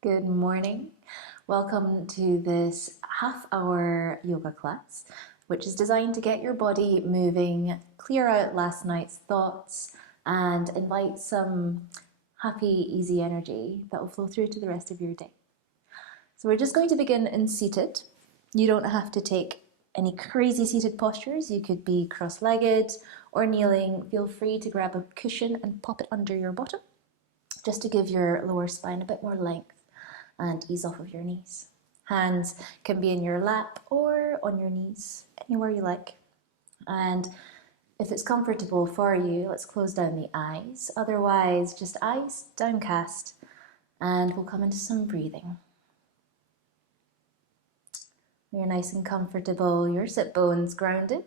Good morning. Welcome to this half-hour yoga class, which is designed to get your body moving, clear out last night's thoughts, and invite some happy, easy energy that will flow through to the rest of your day. So we're just going to begin in seated. You don't have to take any crazy seated postures. You could be cross-legged or kneeling. Feel free to grab a cushion and pop it under your bottom, just to give your lower spine a bit more length and ease off of your knees. Hands can be in your lap or on your knees, anywhere you like. And if it's comfortable for you, let's close down the eyes. Otherwise, just eyes downcast, and we'll come into some breathing. When you're nice and comfortable, your sit bones grounded,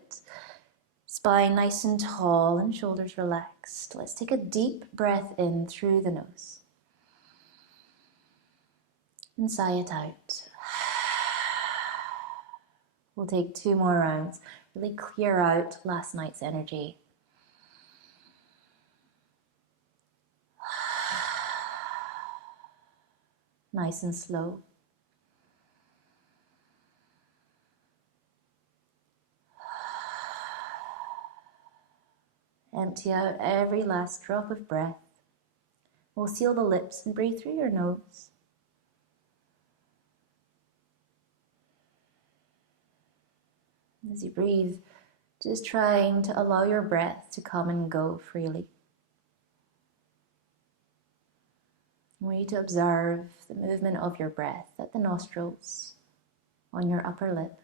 spine nice and tall, and shoulders relaxed. Let's take a deep breath in through the nose. And sigh it out. We'll take 2 more rounds. Really clear out last night's energy. Nice and slow. Empty out every last drop of breath. We'll seal the lips and breathe through your nose. As you breathe, just trying to allow your breath to come and go freely. I want you to observe the movement of your breath at the nostrils, on your upper lip.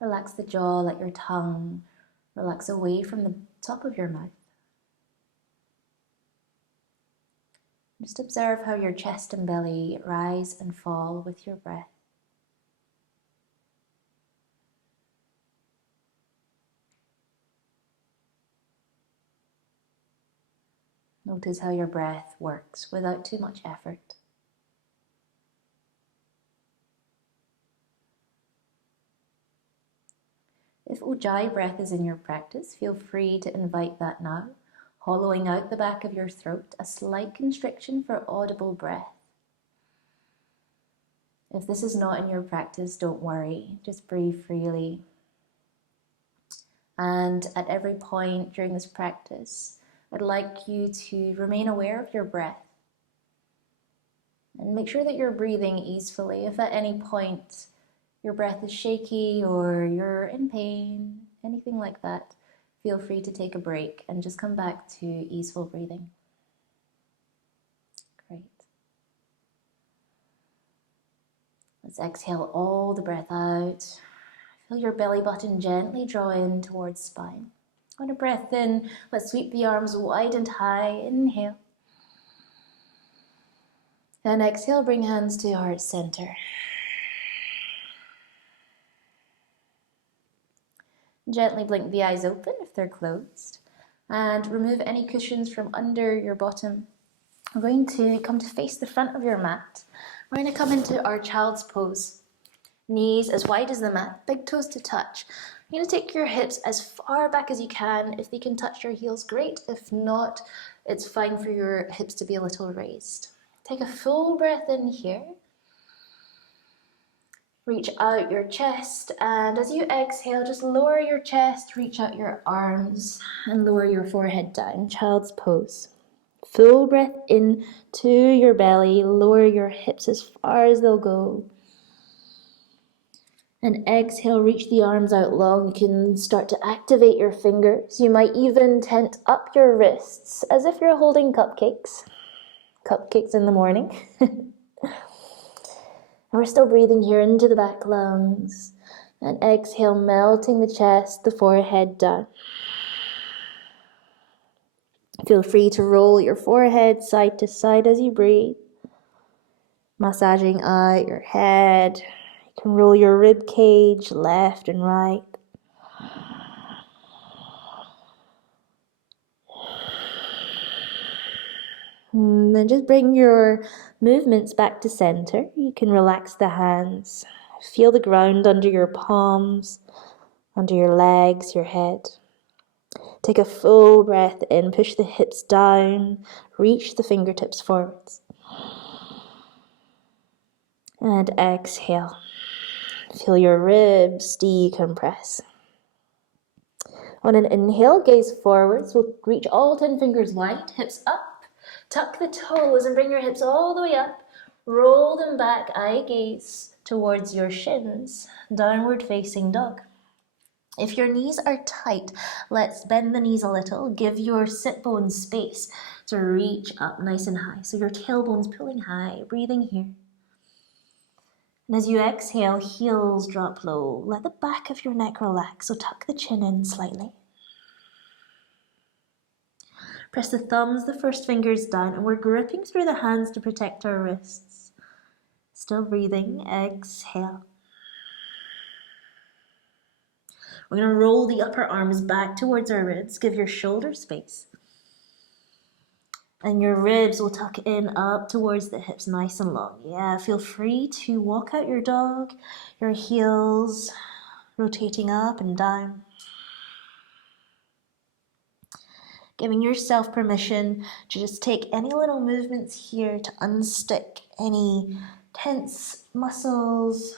Relax the jaw, let your tongue relax away from the top of your mouth. Just observe how your chest and belly rise and fall with your breath. Notice how your breath works without too much effort. If Ujjayi breath is in your practice, feel free to invite that now, hollowing out the back of your throat, a slight constriction for audible breath. If this is not in your practice, don't worry, just breathe freely. And at every point during this practice, I'd like you to remain aware of your breath and make sure that you're breathing easefully. If at any point your breath is shaky or you're in pain, anything like that, feel free to take a break and just come back to easeful breathing. Great. Let's exhale all the breath out. Feel your belly button gently draw in towards spine. On a breath in, let's sweep the arms wide and high. Inhale. And exhale, bring hands to heart center. Gently blink the eyes open if they're closed. And remove any cushions from under your bottom. We're going to come to face the front of your mat. We're going to come into our child's pose. Knees as wide as the mat, big toes to touch. You're going to take your hips as far back as you can. If they can touch your heels, great. If not, it's fine for your hips to be a little raised. Take a full breath in here. Reach out your chest, and as you exhale, just lower your chest, reach out your arms, and lower your forehead down. Child's pose. Full breath in to your belly. Lower your hips as far as they'll go. And exhale, reach the arms out long. You can start to activate your fingers. You might even tent up your wrists as if you're holding cupcakes. Cupcakes in the morning. And we're still breathing here into the back lungs. And exhale, melting the chest, the forehead down. Feel free to roll your forehead side to side as you breathe. Massaging out your head. You can roll your rib cage left and right. And then just bring your movements back to center. You can relax the hands. Feel the ground under your palms, under your legs, your head. Take a full breath in, push the hips down, reach the fingertips forwards. And exhale. Feel your ribs decompress. On an inhale, gaze forwards. We'll reach all 10 fingers wide, hips up. Tuck the toes and bring your hips all the way up. Roll them back, eye gaze towards your shins. Downward facing dog. If your knees are tight, let's bend the knees a little. Give your sit bones space to reach up nice and high. So your tailbone's pulling high, breathing here. And as you exhale, heels drop low. Let the back of your neck relax, so tuck the chin in slightly. Press the thumbs, the first fingers down, and we're gripping through the hands to protect our wrists. Still breathing, exhale. We're going to roll the upper arms back towards our ribs. Give your shoulder space. And your ribs will tuck in up towards the hips, nice and long. Yeah, feel free to walk out your dog, your heels rotating up and down. Giving yourself permission to just take any little movements here to unstick any tense muscles.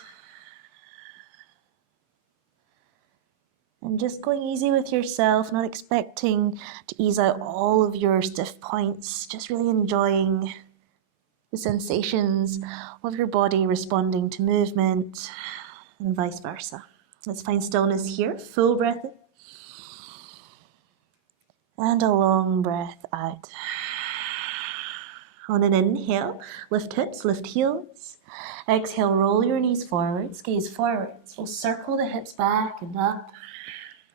And just going easy with yourself, not expecting to ease out all of your stiff points, just really enjoying the sensations of your body responding to movement and vice versa. Let's find stillness here, full breath in. And a long breath out. On an inhale, lift hips, lift heels. Exhale, roll your knees forwards, gaze forwards. We'll circle the hips back and up.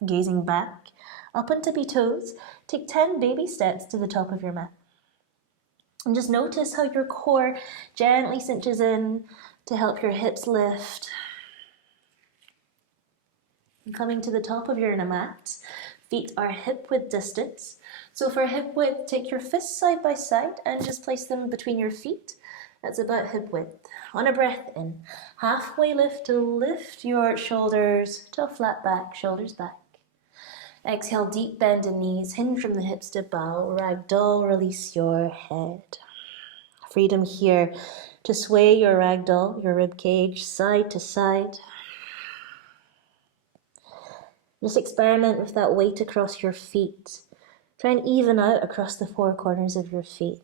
Gazing back, up on tippy toes, take 10 baby steps to the top of your mat. And just notice how your core gently cinches in to help your hips lift. And coming to the top of your mat, feet are hip width distance. So for hip width, take your fists side by side and just place them between your feet. That's about hip width. On a breath in, halfway lift to lift your shoulders to a flat back, shoulders back. Exhale, deep bend in knees, hinge from the hips to bow, ragdoll, release your head. Freedom here to sway your ragdoll, your rib cage, side to side. Just experiment with that weight across your feet. Try and even out across the four corners of your feet.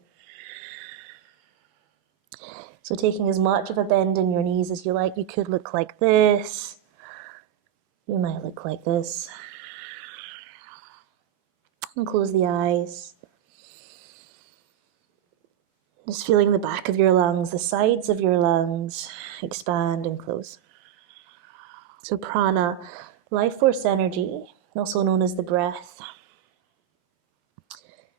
So taking as much of a bend in your knees as you like. You could look like this. You might look like this. And close the eyes. Just feeling the back of your lungs, the sides of your lungs expand and close. So prana, life force energy, also known as the breath.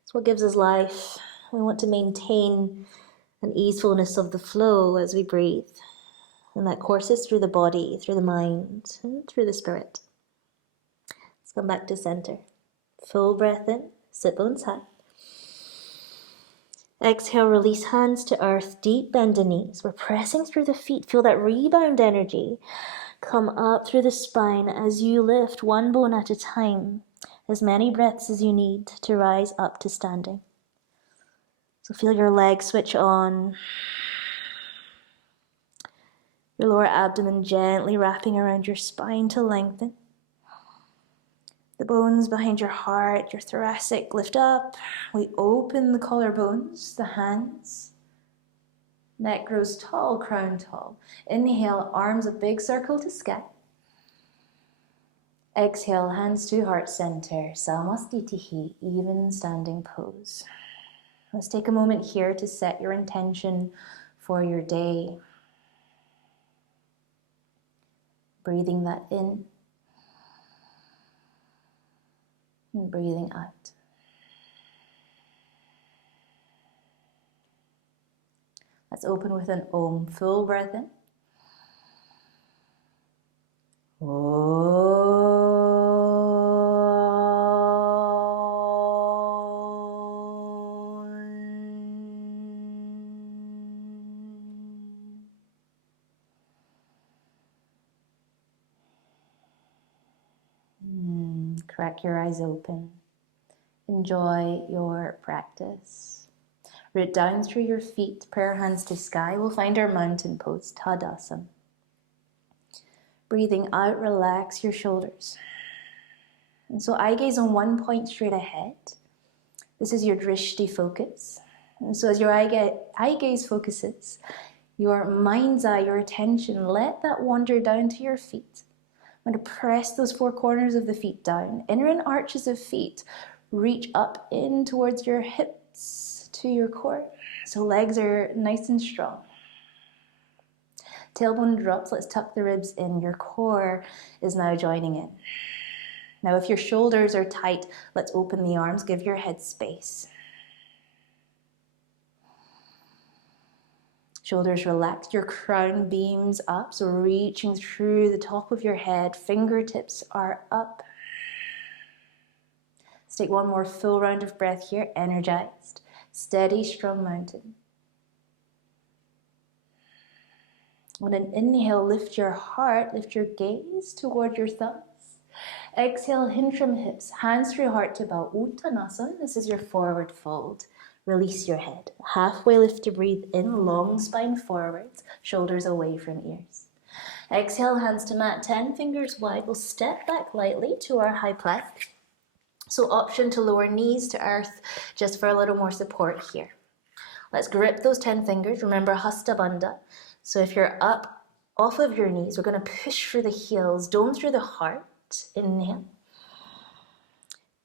It's what gives us life. We want to maintain an easefulness of the flow as we breathe. And that courses through the body, through the mind, and through the spirit. Let's come back to center. Full breath in, sit bones high. Exhale, release hands to earth, deep bend the knees. We're pressing through the feet. Feel that rebound energy come up through the spine as you lift one bone at a time. As many breaths as you need to rise up to standing. So feel your legs switch on. Your lower abdomen gently wrapping around your spine to lengthen. The bones behind your heart, your thoracic, lift up. We open the collarbones, the hands. Neck grows tall, crown tall. Inhale, arms a big circle to sky. Exhale, hands to heart center. Samastitihi, even standing pose. Let's take a moment here to set your intention for your day. Breathing that in. And breathing out. Let's open with an Om. Full breath in. Crack your eyes open. Enjoy your practice. Root down through your feet, prayer hands to sky. We'll find our mountain pose, Tadasana. Breathing out, relax your shoulders. And so eye gaze on one point straight ahead. This is your drishti focus. And so as your eye gaze focuses, your mind's eye, your attention, let that wander down to your feet. I'm going to press those four corners of the feet down. Inner and arches of feet. Reach up in towards your hips to your core. So legs are nice and strong. Tailbone drops. Let's tuck the ribs in. Your core is now joining in. Now if your shoulders are tight, let's open the arms. Give your head space. Shoulders relaxed, your crown beams up, so reaching through the top of your head, fingertips are up. Let's take one more full round of breath here, energized, steady, strong mountain. On an inhale, lift your heart, lift your gaze toward your thumbs. Exhale, hinge from hips, hands through heart to bow, Uttanasana. This is your forward fold. Release your head. Halfway lift to breathe in, long spine forwards, shoulders away from ears. Exhale, hands to mat, 10 fingers wide. We'll step back lightly to our high plank. So option to lower knees to earth, just for a little more support here. Let's grip those 10 fingers. Remember Hasta Bandha. So if you're up off of your knees, we're going to push for the heels, dome through the heart. Inhale.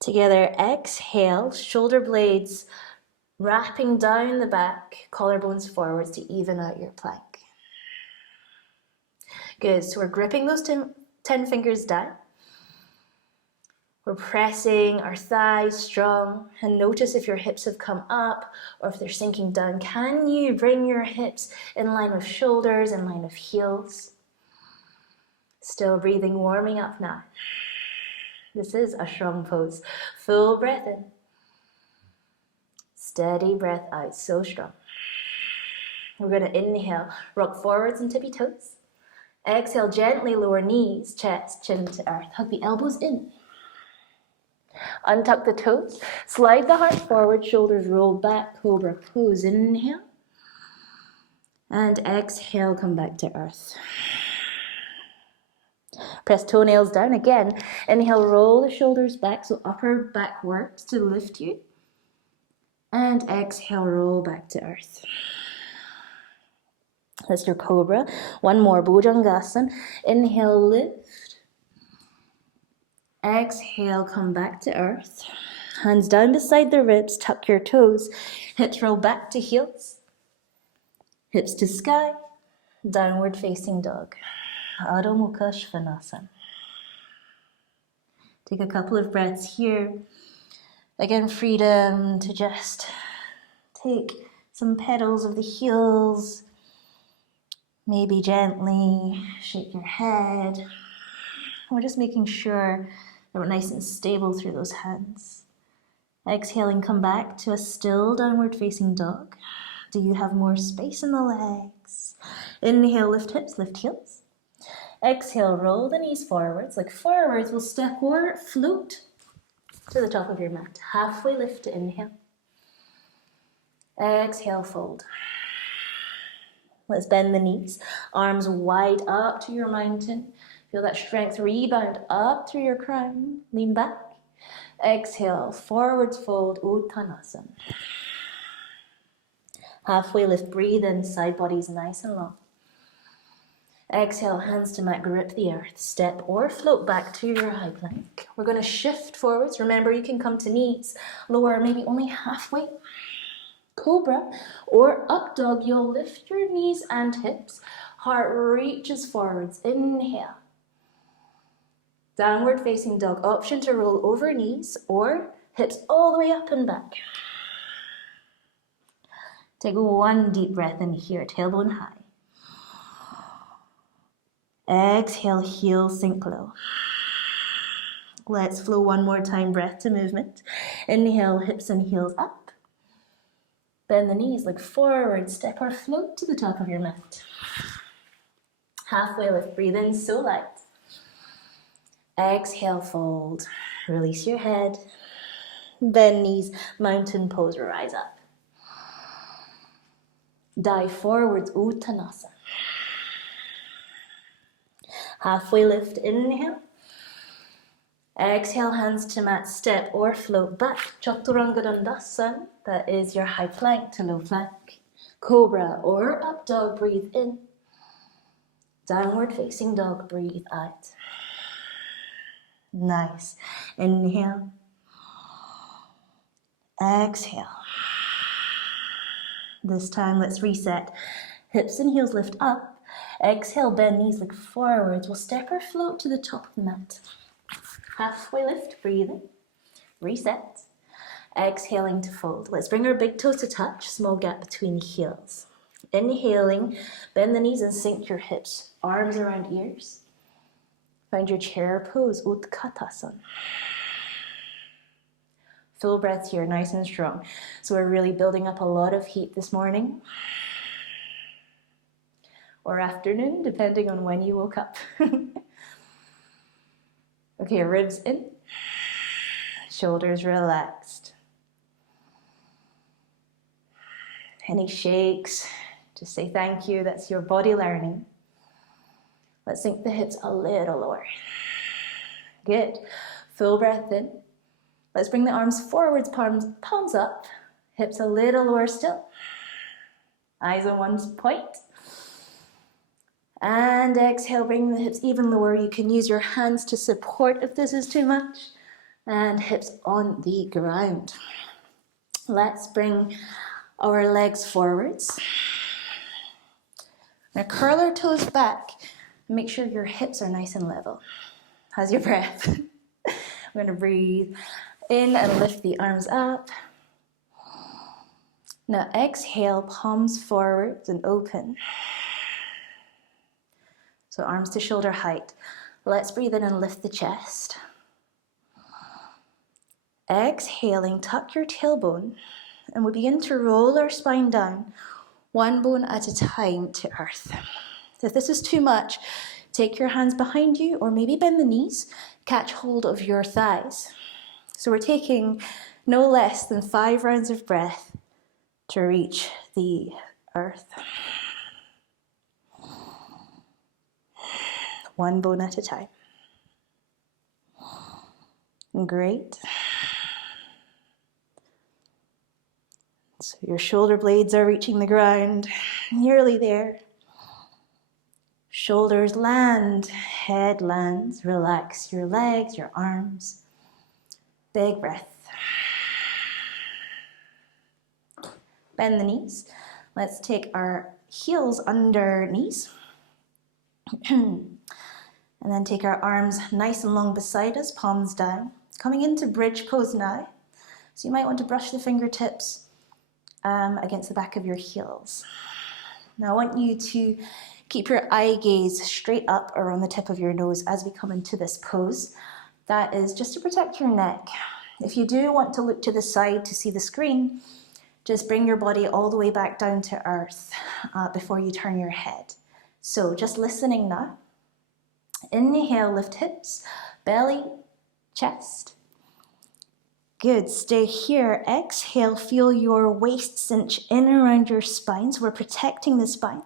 Together, exhale, shoulder blades wrapping down the back, collarbones forwards to even out your plank. Good, so we're gripping those 10 fingers down. We're pressing our thighs strong, and notice if your hips have come up or if they're sinking down. Can you bring your hips in line with shoulders, in line with heels? Still breathing, warming up now. This is a strong pose. Full breath in. Steady breath out, so strong. We're going to inhale, rock forwards and tippy toes. Exhale, gently lower knees, chest, chin to earth. Hug the elbows in. Untuck the toes. Slide the heart forward, shoulders roll back, cobra pose. Inhale. And exhale, come back to earth. Press toenails down again. Inhale, roll the shoulders back, so upper back works to lift you. And exhale, roll back to earth. That's your cobra. One more, Bhujangasana. Inhale, lift. Exhale, come back to earth. Hands down beside the ribs, tuck your toes. Hips roll back to heels. Hips to sky. Downward facing dog. Adho Mukha Svanasana. Take a couple of breaths here. Again, freedom to just take some petals of the heels. Maybe gently shake your head. We're just making sure that we're nice and stable through those hands. Exhaling, come back to a still downward facing dog. Do you have more space in the legs? Inhale, lift hips, lift heels. Exhale, roll the knees forwards. Like forwards, we'll step or float to the top of your mat. Halfway lift to inhale. Exhale, fold. Let's bend the knees. Arms wide up to your mountain. Feel that strength rebound up through your crown. Lean back. Exhale, forwards fold, Uttanasana. Halfway lift, breathe in, side body's nice and long. Exhale, hands to mat, grip the earth. Step or float back to your high plank. We're going to shift forwards. Remember, you can come to knees, lower maybe only halfway. Cobra or up dog, you'll lift your knees and hips. Heart reaches forwards. Inhale. Downward facing dog. Option to roll over knees or hips all the way up and back. Take one deep breath in here, tailbone high. Exhale, heels sink low. Let's flow one more time, breath to movement. Inhale, hips and heels up. Bend the knees, look forward, step or float to the top of your mat. Halfway lift, breathe in, so light. Exhale, fold. Release your head. Bend knees, mountain pose, rise up. Dive forwards, Uttanasana. Halfway lift, inhale. Exhale, hands to mat, step or float back. Chaturanga Dandasana, that is your high plank to low plank. Cobra or up dog, breathe in. Downward facing dog, breathe out. Nice. Inhale. Exhale. This time, let's reset. Hips and heels lift up. Exhale, bend knees, look forwards. We'll step or float to the top of the mat. Halfway lift, breathe in. Reset. Exhaling to fold. Let's bring our big toes to touch, small gap between the heels. Inhaling, bend the knees and sink your hips. Arms around ears. Find your chair pose, Utkatasana. Full breath here, nice and strong. So we're really building up a lot of heat this morning. Or afternoon, depending on when you woke up. Okay, ribs in. Shoulders relaxed. Any shakes, just say thank you, that's your body learning. Let's sink the hips a little lower. Good. Full breath in. Let's bring the arms forwards, palms up. Hips a little lower still. Eyes on one point. And exhale, bring the hips even lower. You can use your hands to support if this is too much. And hips on the ground. Let's bring our legs forwards. Now curl our toes back. Make sure your hips are nice and level. How's your breath? We're going to breathe in and lift the arms up. Now exhale, palms forwards and open. So arms to shoulder height. Let's breathe in and lift the chest. Exhaling, tuck your tailbone, and we begin to roll our spine down, one bone at a time to earth. If this is too much, take your hands behind you or maybe bend the knees, catch hold of your thighs. So we're taking no less than 5 rounds of breath to reach the earth. One bone at a time. Great. So your shoulder blades are reaching the ground, nearly there. Shoulders land, head lands. Relax your legs, your arms. Big breath. Bend the knees. Let's take our heels under knees. And then take our arms nice and long beside us, palms down. Coming into bridge pose now. So you might want to brush the fingertips against the back of your heels. Now I want you to keep your eye gaze straight up around the tip of your nose as we come into this pose. That is just to protect your neck. If you do want to look to the side to see the screen, just bring your body all the way back down to earth before you turn your head. So just listening now. Inhale, lift hips, belly, chest. Good, stay here. Exhale, feel your waist cinch in around your spine. So we're protecting the spine.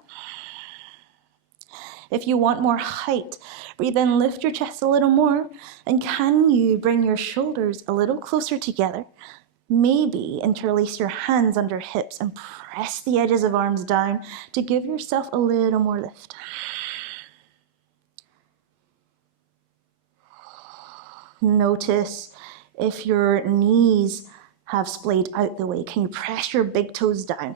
If you want more height, breathe in, lift your chest a little more. And can you bring your shoulders a little closer together? Maybe interlace your hands under hips and press the edges of arms down to give yourself a little more lift. Notice if your knees have splayed out the way. Can you press your big toes down?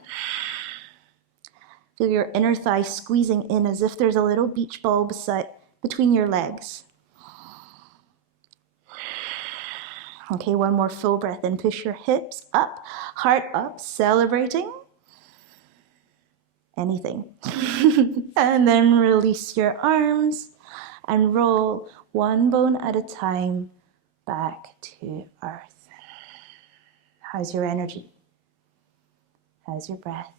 Feel your inner thigh squeezing in as if there's a little beach ball between your legs. Okay, one more full breath in. Push your hips up, heart up, celebrating anything. And then release your arms and roll one bone at a time back to earth. How's your energy? How's your breath?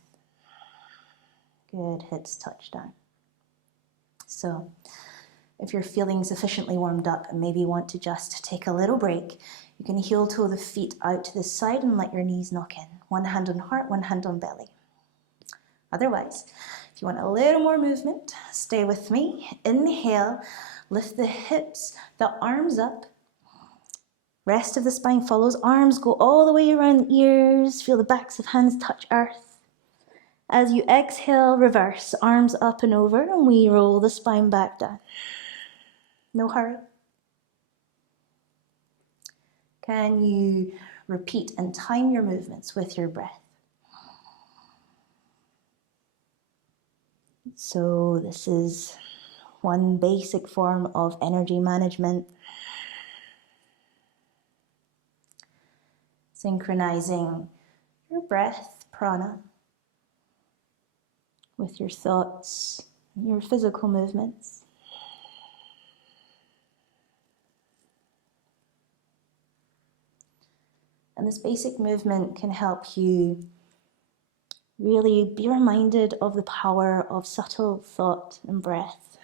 Good, hips touch down. So if you're feeling sufficiently warmed up and maybe want to just take a little break, You can heel toe the feet out to the side and let your knees knock in. One hand on heart, one hand on belly. Otherwise, if you want a little more movement, stay with me. Inhale, lift the hips, the arms up. Rest of the spine follows. Arms go all the way around the ears. Feel the backs of hands touch earth. As you exhale, reverse. Arms up and over, and we roll the spine back down. No hurry. Can you repeat and time your movements with your breath? So this is one basic form of energy management. Synchronizing your breath, prana, with your thoughts, your physical movements. And this basic movement can help you really be reminded of the power of subtle thought and breath.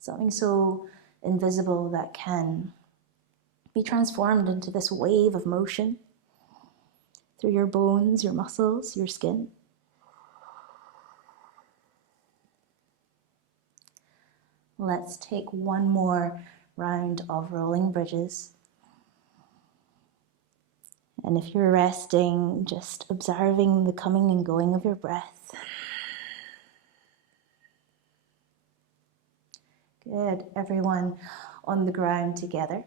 Something so invisible that can be transformed into this wave of motion through your bones, your muscles, your skin. Let's take one more round of rolling bridges. And if you're resting, just observing the coming and going of your breath. Good, everyone on the ground together.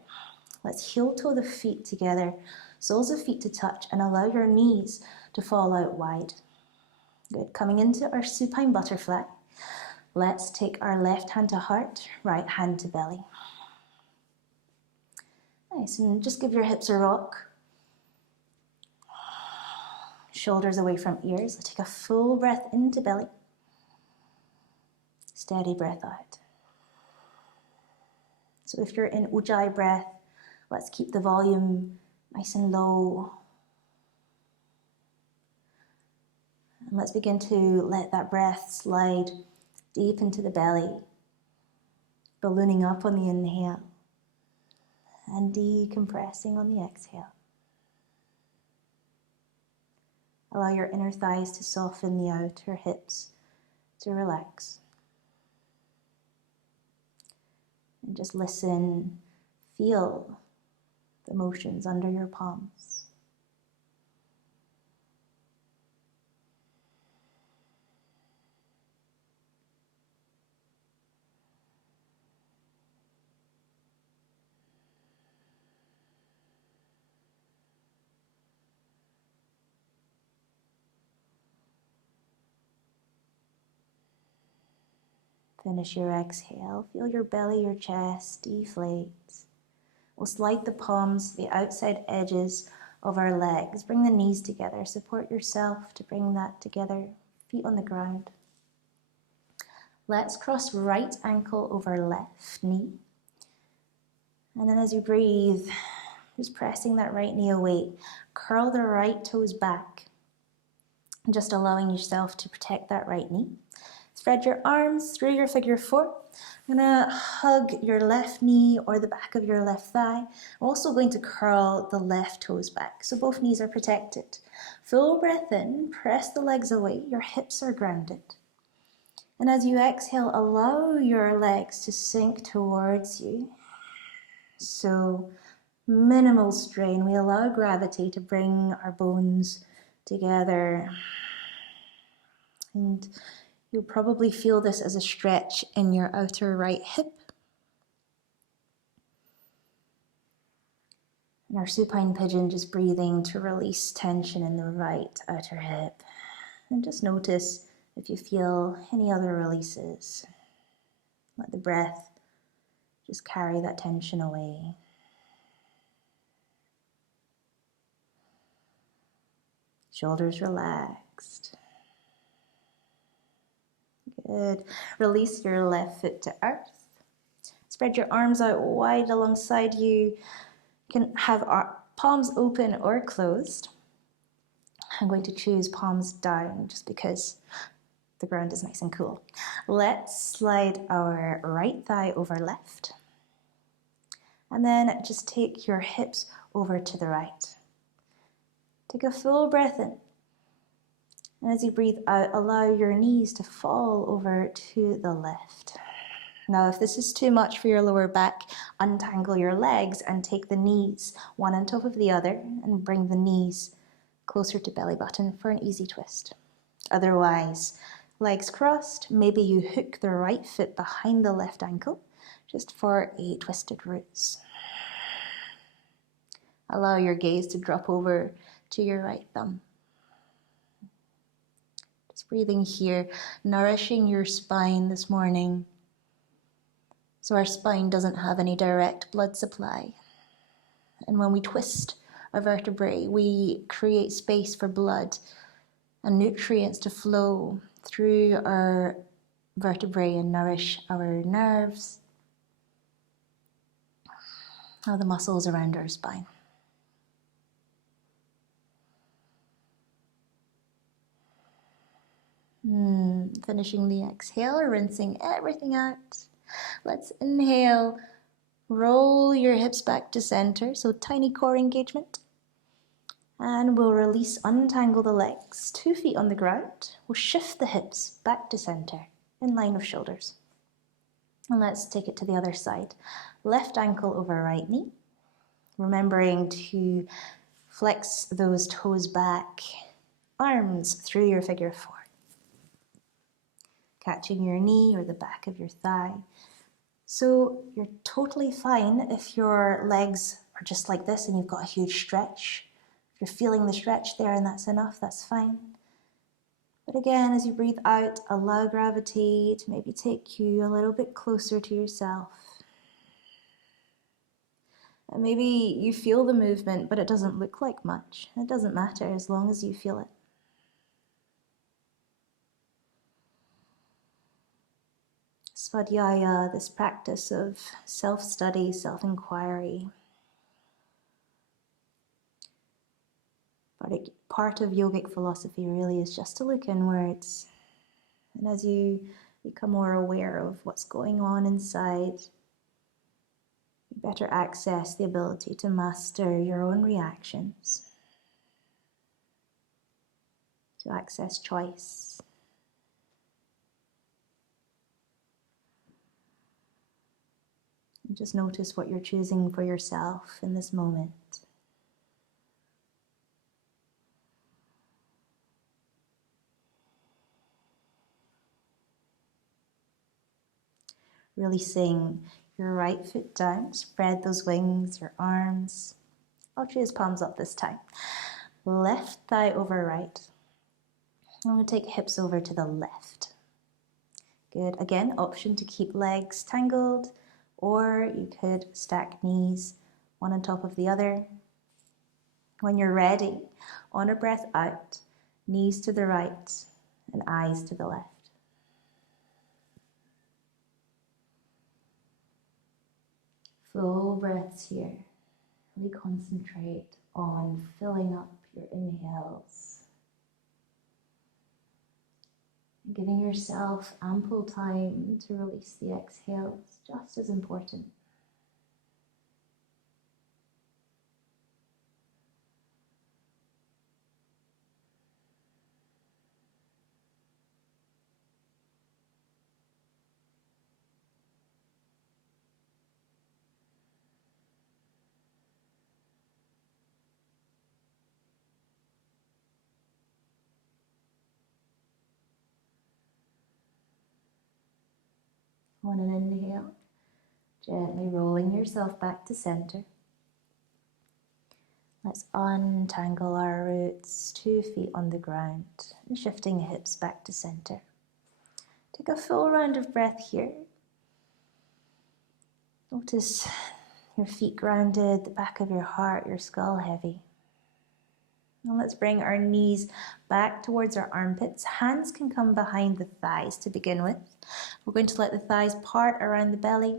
Let's heel toe the feet together, soles of feet to touch, and allow your knees to fall out wide. Good, coming into our supine butterfly. Let's take our left hand to heart, right hand to belly. Nice, and just give your hips a rock. Shoulders away from ears. Let's take a full breath into belly. Steady breath out. So if you're in Ujjayi breath, let's keep the volume nice and low. And let's begin to let that breath slide deep into the belly, ballooning up on the inhale and decompressing on the exhale. Allow your inner thighs to soften, the outer hips to relax. And just listen, feel the motions under your palms. Finish your exhale. Feel your belly, your chest deflate. We'll slide the palms to the outside edges of our legs. Bring the knees together. Support yourself to bring that together. Feet on the ground. Let's cross right ankle over left knee. And then as you breathe, just pressing that right knee away. Curl the right toes back. Just allowing yourself to protect that right knee. Spread your arms through your figure four. I'm going to hug your left knee or the back of your left thigh. I'm also going to curl the left toes back, so both knees are protected. Full breath in, press the legs away, your hips are grounded. And as you exhale, allow your legs to sink towards you. So minimal strain, we allow gravity to bring our bones together. And you'll probably feel this as a stretch in your outer right hip. And our supine pigeon, just breathing to release tension in the right outer hip. And just notice if you feel any other releases. Let the breath just carry that tension away. Shoulders relaxed. Good. Release your left foot to earth. Spread your arms out wide alongside you. You can have our palms open or closed. I'm going to choose palms down just because the ground is nice and cool. Let's slide our right thigh over left. And then just take your hips over to the right. Take a full breath in. And as you breathe out, allow your knees to fall over to the left. Now, if this is too much for your lower back, untangle your legs and take the knees one on top of the other and bring the knees closer to belly button for an easy twist. Otherwise, legs crossed, maybe you hook the right foot behind the left ankle just for a twisted roots. Allow your gaze to drop over to your right thumb. Just breathing here, nourishing your spine this morning so our spine doesn't have any direct blood supply. And when we twist a vertebrae, we create space for blood and nutrients to flow through our vertebrae and nourish our nerves, or the muscles around our spine. Finishing the exhale, rinsing everything out. Let's inhale, roll your hips back to center, so tiny core engagement. And we'll release, untangle the legs, 2 feet on the ground. We'll shift the hips back to center, in line with shoulders. And let's take it to the other side. Left ankle over right knee, remembering to flex those toes back, arms through your figure 4. Catching your knee or the back of your thigh. So you're totally fine if your legs are just like this and you've got a huge stretch. If you're feeling the stretch there and that's enough, that's fine. But again, as you breathe out, allow gravity to maybe take you a little bit closer to yourself. And maybe you feel the movement, but it doesn't look like much. It doesn't matter as long as you feel it. Svadhyaya, this practice of self-study, self-inquiry. But part of yogic philosophy really is just to look inwards. And as you become more aware of what's going on inside, you better access the ability to master your own reactions, to access choice. And just notice what you're choosing for yourself in this moment. Releasing your right foot down, spread those wings, your arms. I'll choose palms up this time. Left thigh over right. I'm going to take hips over to the left. Good. Again, option to keep legs tangled, or you could stack knees one on top of the other. When you're ready, on a breath out, knees to the right and eyes to the left. Full breaths here. Really concentrate on filling up your inhales. And giving yourself ample time to release the exhales, just as important. On an inhale, gently rolling yourself back to center. Let's untangle our roots, 2 feet on the ground, and shifting hips back to center. Take a full round of breath here. Notice your feet grounded, the back of your heart, your skull heavy. Now let's bring our knees back towards our armpits. Hands can come behind the thighs to begin with. We're going to let the thighs part around the belly.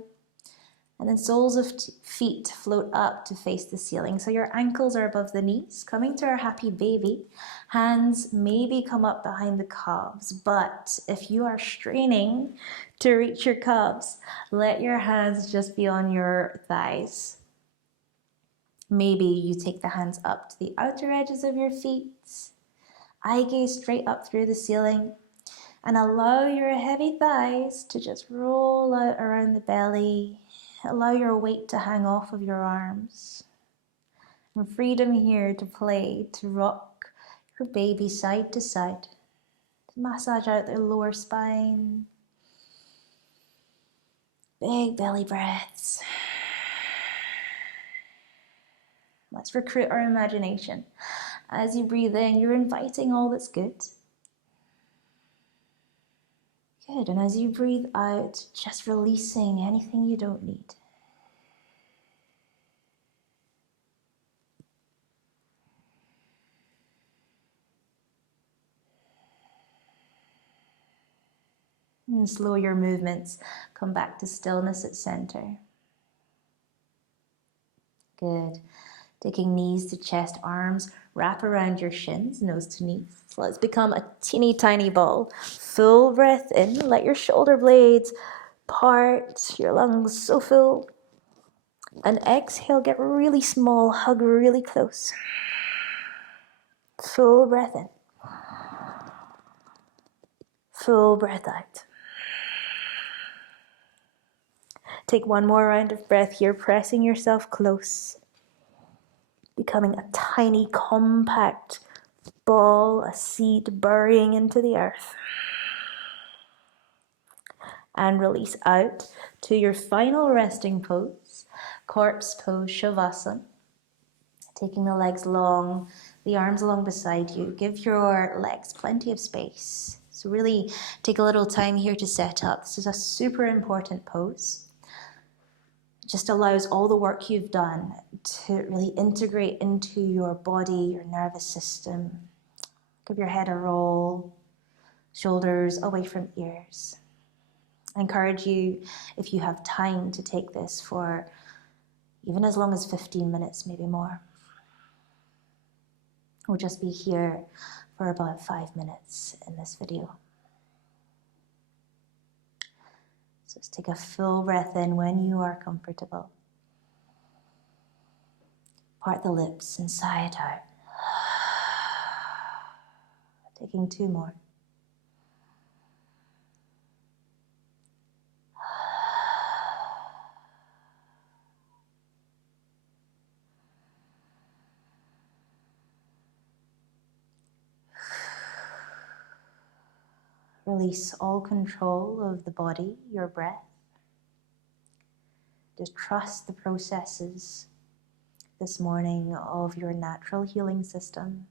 And then soles of feet float up to face the ceiling. So your ankles are above the knees. Coming to our happy baby. Hands maybe come up behind the calves. But if you are straining to reach your calves, let your hands just be on your thighs. Maybe you take the hands up to the outer edges of your feet, eye gaze straight up through the ceiling, and allow your heavy thighs to just roll out around the belly. Allow your weight to hang off of your arms. And freedom here to play, to rock your baby side to side, to massage out their lower spine. Big belly breaths. Let's recruit our imagination. As you breathe in, you're inviting all that's good. Good, and as you breathe out, just releasing anything you don't need. And slow your movements. Come back to stillness at center. Good. Taking knees to chest, arms wrap around your shins, nose to knees. So let's become a teeny tiny ball. Full breath in. Let your shoulder blades part. Your lungs so full. And exhale, get really small, hug really close. Full breath in. Full breath out. Take one more round of breath here, pressing yourself close. Becoming a tiny, compact ball, a seed burying into the earth. And release out to your final resting pose, corpse pose, Shavasana. Taking the legs long, the arms along beside you. Give your legs plenty of space. So really take a little time here to set up. This is a super important pose. It just allows all the work you've done to really integrate into your body, your nervous system. Give your head a roll, shoulders away from ears. I encourage you, if you have time, to take this for even as long as 15 minutes, maybe more. We'll just be here for about 5 minutes in this video. So let's take a full breath in when you are comfortable. Part the lips and sigh it out. Taking 2 more. Release all control of the body, your breath. Just trust the processes this morning of your natural healing system.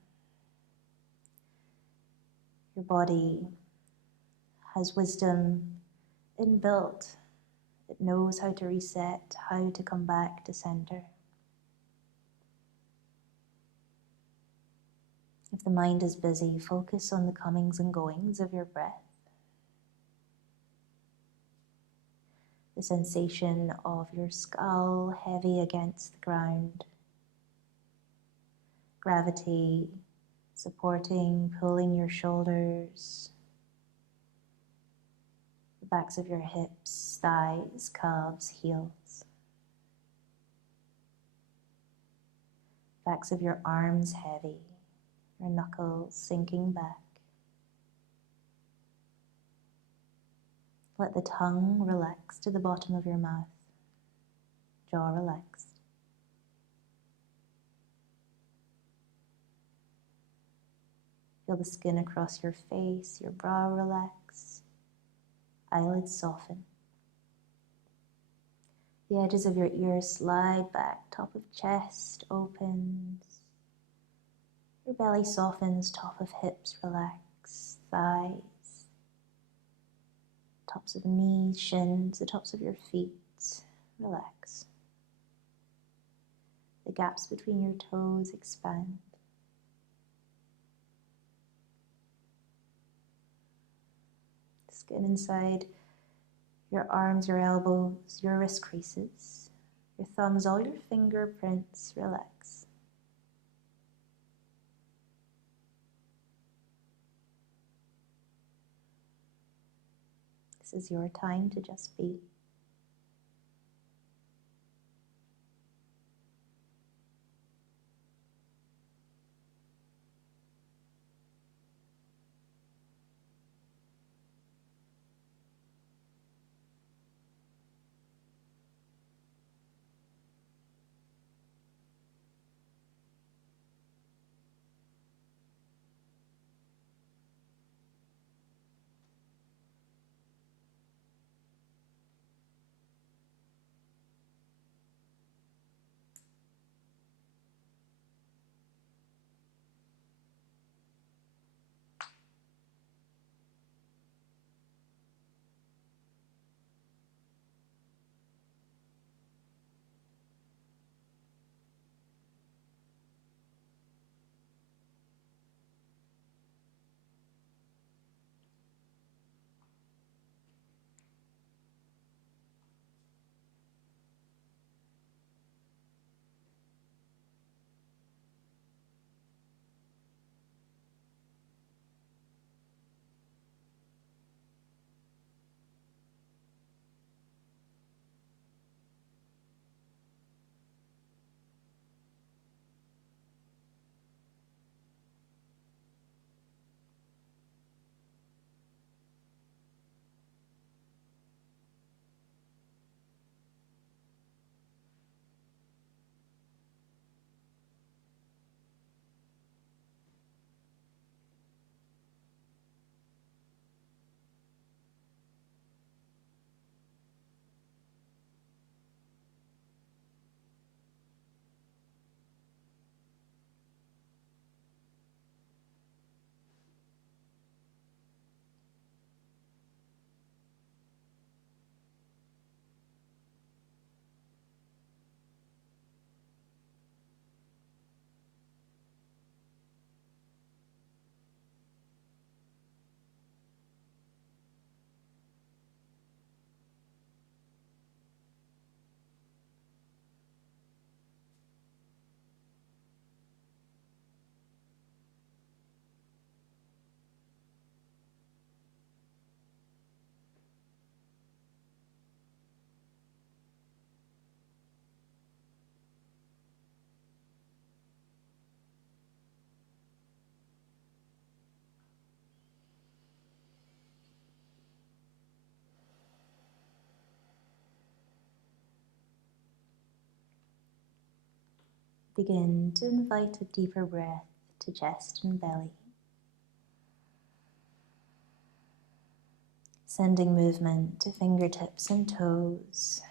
Your body has wisdom inbuilt. It knows how to reset, how to come back to center. If the mind is busy, focus on the comings and goings of your breath. The sensation of your skull heavy against the ground. Gravity supporting, pulling your shoulders. The backs of your hips, thighs, calves, heels. Backs of your arms heavy. Your knuckles sinking back. Let the tongue relax to the bottom of your mouth. Jaw relaxed. Feel the skin across your face, your brow relax. Eyelids soften. The edges of your ears slide back, top of chest opens. Your belly softens, top of hips relax, thighs. Tops of knees, shins, the tops of your feet, relax. The gaps between your toes expand. Skin inside your arms, your elbows, your wrist creases, your thumbs, all your fingerprints, relax. This is your time to just be. Begin to invite a deeper breath to chest and belly. Sending movement to fingertips and toes.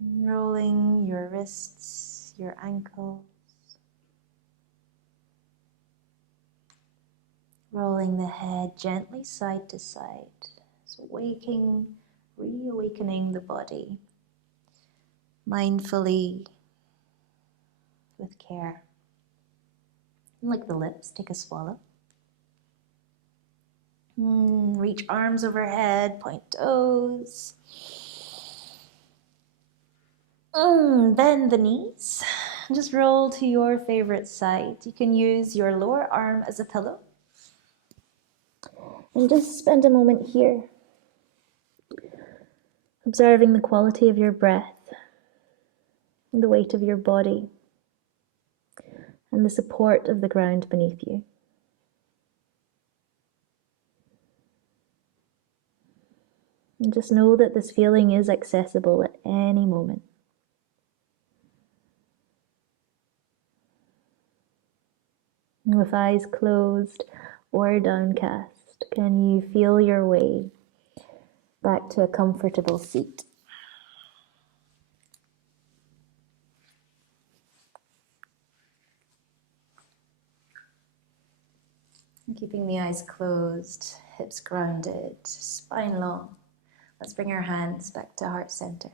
Rolling your wrists, your ankles. Rolling the head gently side to side. So reawakening the body. Mindfully, with care. Lick the lips, take a swallow. Reach arms overhead, point toes. Bend the knees. Just roll to your favorite side. You can use your lower arm as a pillow. And just spend a moment here, observing the quality of your breath, and the weight of your body, and the support of the ground beneath you. And just know that this feeling is accessible at any moment. And with eyes closed or downcast, can you feel your way back to a comfortable seat? And keeping the eyes closed, hips grounded, spine long. Let's bring our hands back to heart center.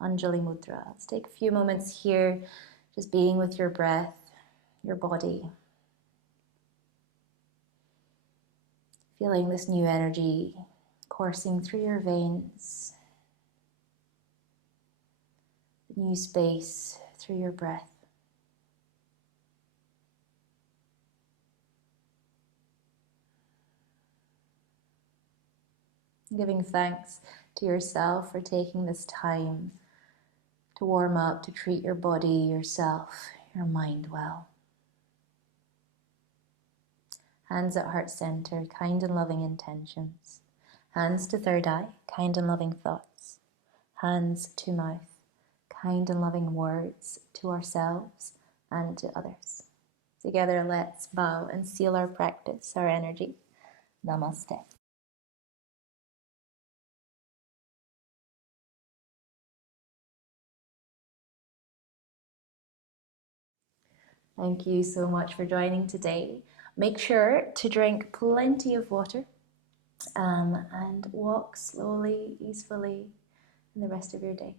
Anjali Mudra. Let's take a few moments here, just being with your breath, your body. Feeling this new energy coursing through your veins. The new space through your breath. Giving thanks to yourself for taking this time to warm up, to treat your body, yourself, your mind well. Hands at heart center, kind and loving intentions. Hands to third eye, kind and loving thoughts. Hands to mouth, kind and loving words to ourselves and to others. Together, let's bow and seal our practice, our energy. Namaste. Thank you so much for joining today. Make sure to drink plenty of water and walk slowly, easefully in the rest of your day.